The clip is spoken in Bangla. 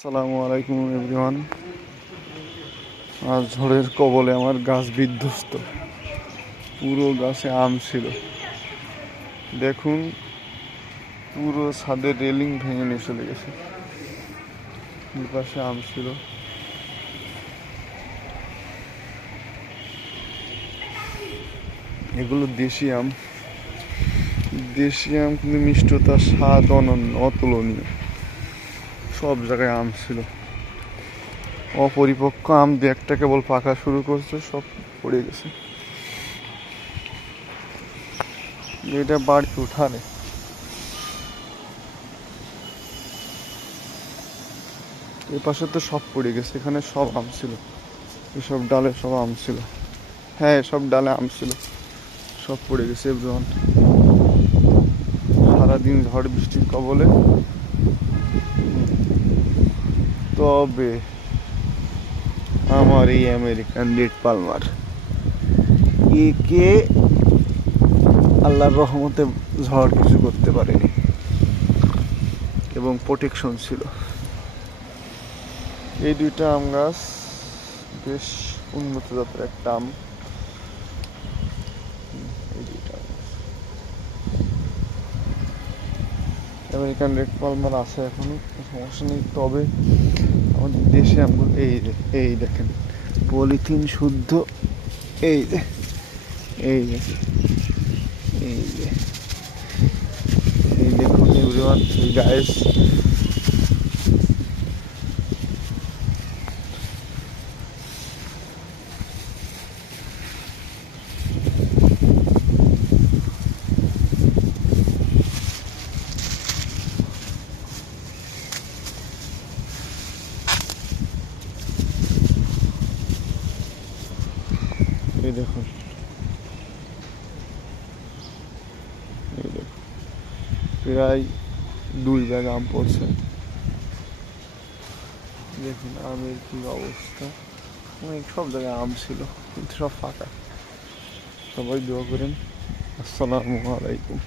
আসসালামু আলাইকুম এভরিওয়ান। আজ ঝড়ের কবলে আমার গাছ বিধ্বস্ত। পুরো গাছে আম ছিল, দেখুন পুরো ছাদের রেলিং ভেঙে নিয়ে চলে গেছে। এই পাশে আম ছিল, এগুলো দেশি আম। দেশি আম কিন্তু মিষ্টতা স্বাদ অনন্য, অতুলনীয়। সব জায়গায় আম ছিল। অপরিপক্ক আম দু একটা কেবল পাকা শুরু করছে, সব পড়ে গেছে। এটা বাড়ি উঠানে, এই পাশে তো সব পড়ে গেছে। এখানে সব আম ছিল, এসব ডালে সব আম ছিল। হ্যাঁ, সব ডালে আম ছিল, সব পড়ে গেছে এভরিওয়ান। সারাদিন ঝড় বৃষ্টির কবলে। তবে আমার এই আমেরিকান রেড পালমার, একে আল্লাহর রহমতে ঝড় কিছু করতে পারেনি এবং প্রোটেকশন ছিল। এই দুইটা আম গাছ বেশ উন্নত জাতের একটা আম। এই দুইটা আমেরিকান রেড পালমার আছে এখনো, সমস্যা নেই। তবে আমাদের দেশে আমগুলো এই দেখেন, পলিথিন শুদ্ধ। এই যে এই যে এই যে এই দেখুন এভরিওয়ান, এই গাইস, এই দেখুন, এই দেখুন প্রায় 2 ব্যাগ আম পড়ছে। দেখুন আমের কি অবস্থা। অনেক সব জায়গায় আম ছিল কিন্তু সব ফাঁকা। সবাই দোয়া করেন। আসসালামু আলাইকুম।